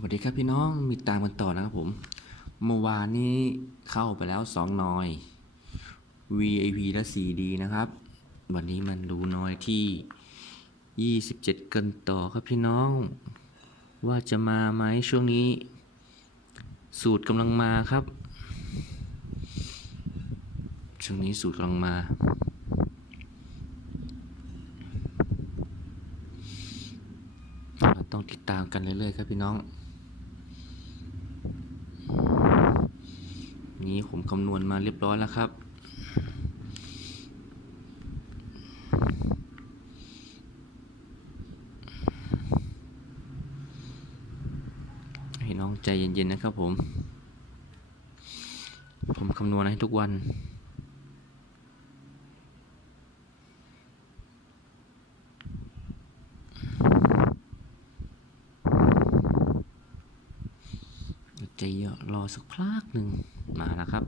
สวัสดีครับพี่น้องมีตามกันต่อนะครับผมเมื่อวานนี้เข้าไปแล้วสองนอย VIP และ 4D นะครับ วันนี้มันดูนอยที่ 27 กันต่อครับพี่น้อง ว่าจะมาไหมช่วงนี้ สูตรกำลังมาครับ ช่วงนี้สูตรกำลังมาต้องติดตามกันเรื่อยๆครับพี่น้อง นี้ผมคำนวณมาเรียบร้อยแล้วครับให้น้องใจเย็นๆนะครับผม ผมคำนวณให้ทุกวัน ใจเยอะรอสักพักหนึ่งมาแล้วครับ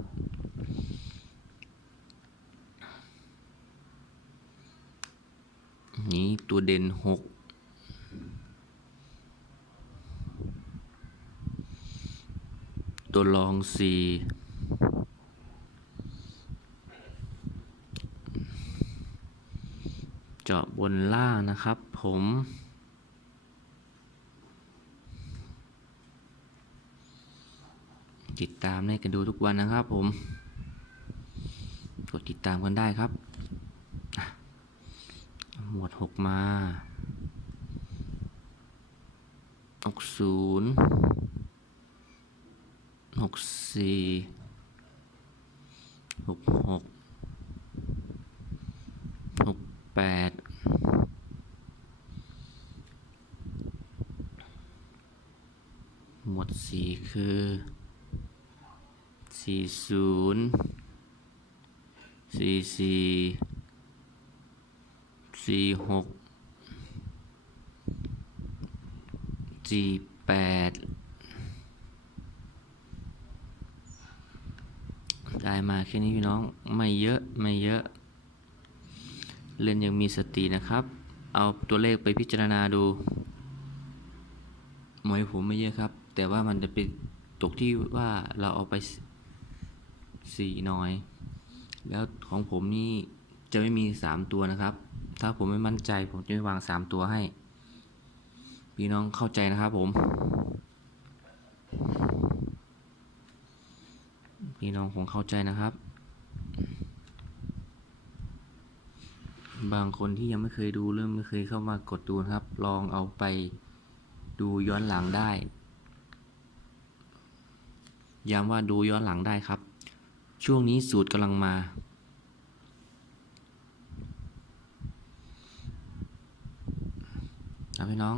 นี่ตัวเด่นหกตัวรองสี่เจาะบนล่างนะครับผม ติดตามให้กันดูทุกวันนะครับผม กดติดตามกันได้ครับ หมวดหกมาหกศูนย์หกสี่หกหกหกแปดหมวดสี่คือ สี่ศูนย์สี่สี่สี่หกสี่แปดได้มาแค่นี้พี่น้องไม่เยอะไม่เยอะเล่นยังมีสตินะครับ เอาตัวเลขไปพิจารณาดูหมวยผมไม่เยอะครับ แต่ว่ามันจะไปตกที่ว่าเราเอาไป สี่น้อย แล้วของผมนี่จะไม่มีสามตัวนะครับ ถ้าผมไม่มั่นใจผมจะไม่วางสามตัวให้ พี่น้องเข้าใจนะครับผม พี่น้องคงเข้าใจนะครับ บางคนที่ยังไม่เคยดูเริ่มไม่เคยเข้ามากดดูนะครับ ลองเอาไปดูย้อนหลังได้ย้ำว่าดูย้อนหลังได้ครับ ช่วงนี้สูตรกำลังมา ครับพี่น้อง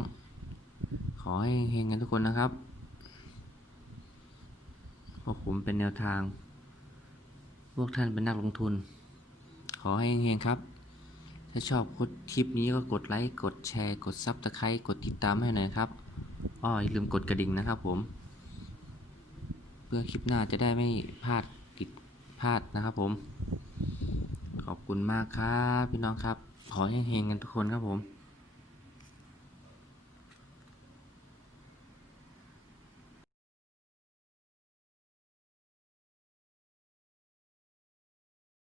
ขอให้เฮงกันทุกคนนะครับเพราะผมเป็นแนวทาง พวกท่านเป็นนักลงทุน ขอให้เฮงครับ ถ้าชอบคลิปนี้ก็กดไลค์ กดแชร์ กดซับสไครต์กดติดตามให้หน่อยครับ อ้ออย่าลืมกดกระดิ่งนะครับผม เพื่อคลิปหน้าจะได้ไม่พลาด พลาดนะครับผม ขอบคุณมากครับพี่น้องครับ ขอให้เฮงๆกันทุกคนครับผม